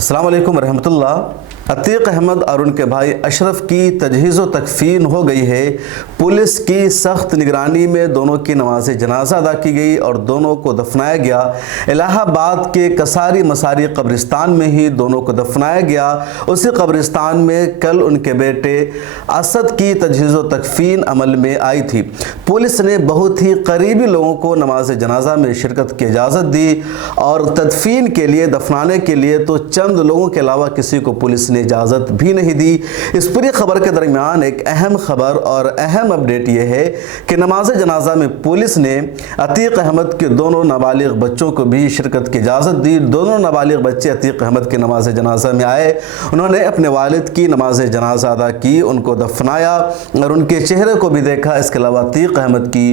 अस्सलाम वालेकुम रहमतुल्लाह। अतीक अहमद और उनके भाई अशरफ की तजहीज़ व तकफ़ीन हो गई है। पुलिस की सख्त निगरानी में दोनों की नमाज जनाजा अदा की गई और दोनों को दफनाया गया। इलाहाबाद के कसारी मसारी कब्रिस्तान में ही दोनों को दफनाया गया। उसी कब्रिस्तान में कल उनके बेटे असद की तजहीज़ व तकफ़ीन अमल में आई थी। पुलिस ने बहुत ही करीबी लोगों को नमाज जनाजा में शिरकत की इजाज़त दी और तदफीन के लिए, दफनाने के लिए तो चंद लोगों के अलावा किसी को पुलिस ने इजाज़त भी नहीं दी। इस पूरी खबर के दरमियान एक अहम खबर और अहम अपडेट ये है कि नमाज जनाजा में पुलिस ने अतीक अहमद के दोनों नाबालिग बच्चों को भी शिरकत की इजाज़त दी। दोनों नाबालिग बच्चे अतीक अहमद के नमाज जनाजा में आए। उन्होंने अपने वालिद की नमाज जनाजा अदा की, उनको दफनाया और उनके चेहरे को भी देखा। इसके अलावा अतीक अहमद की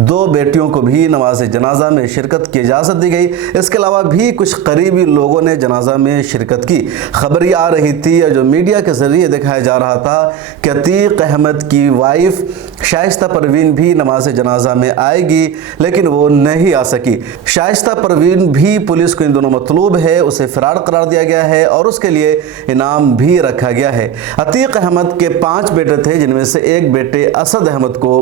दो बेटियों को भी नमाज जनाजा में शिरकत की इजाज़त दी गई। इसके अलावा भी कुछ करीबी लोगों ने जनाजा में शिरकत की। खबर आ रही थी या जो मीडिया के ज़रिए दिखाया जा रहा था कि अतीक अहमद की वाइफ शाइस्ता परवीन भी नमाज जनाजा में आएगी, लेकिन वो नहीं आ सकी। शाइस्ता परवीन भी पुलिस को इन दोनों मतलूब है, उसे फरार करार दिया गया है और उसके लिए इनाम भी रखा गया है। अतीक अहमद के 5 बेटे थे, जिनमें से एक बेटे असद अहमद को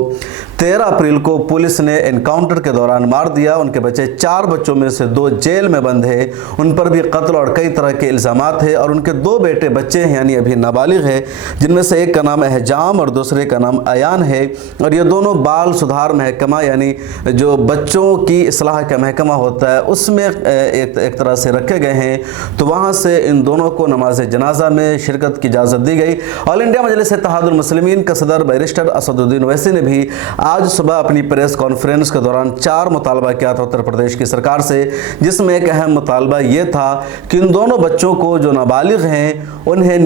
13 अप्रैल को पुलिस ने एनकाउंटर के दौरान मार दिया। उनके बच्चे 4 बच्चों में से 2 जेल में बंद है, उन पर भी कत्ल और कई तरह के इल्ज़ामात है। और उनके 2 बेटे बच्चे हैं, यानी अभी नाबालिग है, जिनमें से एक का नाम एहजाम और दूसरे का नाम अयान है। और ये दोनों बाल सुधार महकमा, यानी जो बच्चों की इस्लाह का महकमा होता है, उसमें एक तरह से रखे गए हैं। तो वहाँ से इन दोनों को नमाज जनाजा में शिरकत की इजाज़त दी गई। ऑल इंडिया मजलिस इत्तेहादुल मुस्लिमीन का सदर बैरिस्टर असदुद्दीन ओवैसी ने भी आज सुबह अपनी प्रेस कॉन्फ्रेंस के दौरान 4 मुतालबा किया था उत्तर प्रदेश की सरकार से, जिसमें एक अहम मुतालबा ये था कि इन दोनों बच्चों को जो नाबालिग हैं उन्हें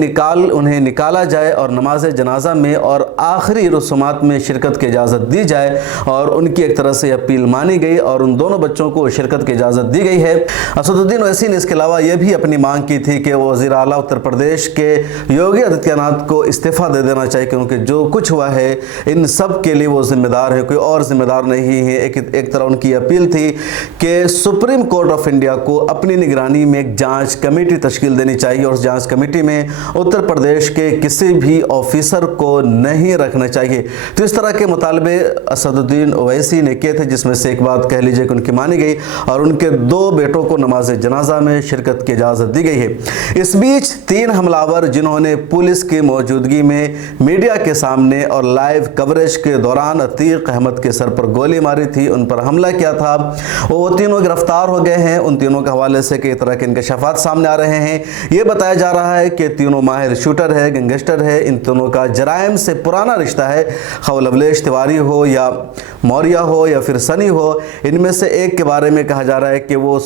निकाला जाए और नमाज जनाजा में और आखिरी रसूमात में शिरकत की इजाज़त दी जाए। और उनकी एक तरह से अपील मानी गई और उन दोनों बच्चों को शिरकत की इजाज़त दी गई है। असदुद्दीन ओवैसी ने इसके अलावा यह भी अपनी मांग की थी कि वो वज़ीर आला उत्तर प्रदेश के योगी आदित्यनाथ को इस्तीफ़ा दे देना चाहिए, क्योंकि जो कुछ हुआ है इन सब के लिए वो जिम्मेदार है, कोई और जिम्मेदार नहीं है। एक तरह उनकी अपील थी कि सुप्रीम कोर्ट ऑफ इंडिया को अपनी निगरानी में एक जांच कमेटी तश्कील देनी चाहिए और उस जांच कमेटी में उत्तर प्रदेश के किसी भी ऑफिसर को नहीं रखना चाहिए। तो इस तरह के मुतालबे असदुद्दीन ओवैसी ने किए थे, जिसमें से एक बात कह लीजिए कि उनकी मानी गई और उनके 2 बेटों को नमाज जनाजा में शिरकत की इजाज़त दी गई है। इस बीच 3 हमलावर जिन्होंने पुलिस की मौजूदगी में मीडिया के सामने और लाइव कवरेज के दौरान अतीक अहमद के सर पर गोली मारी थी, उन पर हमला किया था, वो तीनों गिरफ्तार हो गए हैं। उन तीनों के हवाले से कई तरह के इंकशाफात सामने आ रहे हैं। ये बताया जा रहा है कि तीनों माहिर शूटर है, गैंगस्टर है। इन दोनों का जराइम से पुराना रिश्ता है, खा लवलेश तिवारी हो या मौर्या हो या फिर सनी हो। इनमें से एक के बारे में कहा जा रहा है कि वो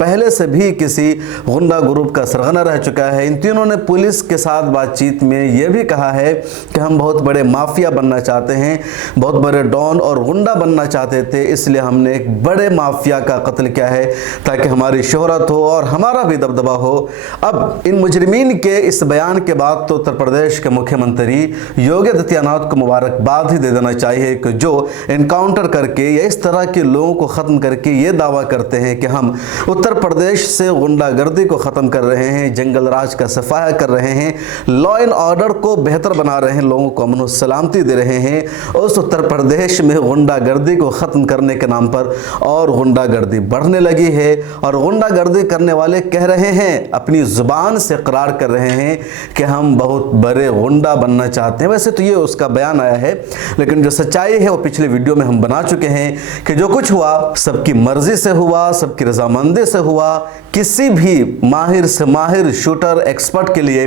पहले से भी किसी गुंडा ग्रुप का सरगना रह चुका है। इन तीनों ने पुलिस के साथ बातचीत में यह भी कहा है कि हम बहुत बड़े माफिया बनना चाहते हैं, बहुत बड़े डॉन और गुंडा बनना चाहते थे, इसलिए हमने एक बड़े माफिया का कत्ल किया है ताकि हमारी शोहरत हो और हमारा भी दबदबा हो। अब इन मुजरिमीन के इस बयान के बाद तो उत्तर प्रदेश के मुख्यमंत्री योगी आदित्यनाथ को मुबारकबाद ही दे देना चाहिए कि जो एनकाउंटर करके या इस तरह के लोगों को ख़त्म करके ये दावा करते हैं कि हम उत्तर प्रदेश से गुंडागर्दी को ख़त्म कर रहे हैं, जंगल राज का सफाया कर रहे हैं, लॉ एंड ऑर्डर को बेहतर बना रहे हैं, लोगों को अमन सलामती दे रहे हैं। उस उत्तर प्रदेश में गुंडागर्दी को ख़त्म करने के नाम पर और गुंडागर्दी बढ़ने लगी है और गुंडागर्दी करने वाले कह रहे हैं, अपनी ज़ुबान से इकरार कर रहे हैं कि हम बहुत बड़े गुंडा बनना चाहते हैं। वैसे तो ये उसका बयान आया है, लेकिन जो सच्चाई है वो पिछले वीडियो में हम बना चुके हैं कि जो कुछ हुआ सबकी मर्जी से हुआ, सबकी रजामंदी से हुआ। किसी भी माहिर से माहिर शूटर एक्सपर्ट के लिए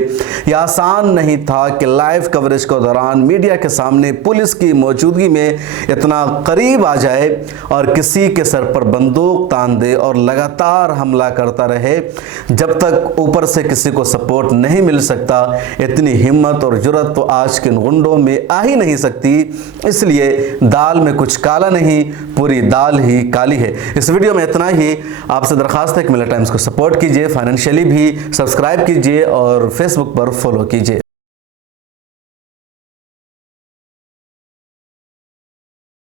यह आसान नहीं था कि लाइव कवरेज के दौरान मीडिया के सामने पुलिस की मौजूदगी में इतना करीब आ जाए और किसी के सर पर बंदूक तान दे और लगातार हमला करता रहे जब तक ऊपर से किसी को सपोर्ट नहीं मिल सकता। इतनी हिम्मत और जुर्रत तो आज के गुंडों में आ ही नहीं सकती। इसलिए दाल में कुछ काला नहीं, पूरी दाल ही काली है। इस वीडियो में इतना ही। आपसे दरख्वास्त है कि मिला टाइम्स को सपोर्ट कीजिए, फाइनेंशियली भी सब्सक्राइब कीजिए और फेसबुक पर फॉलो कीजिए।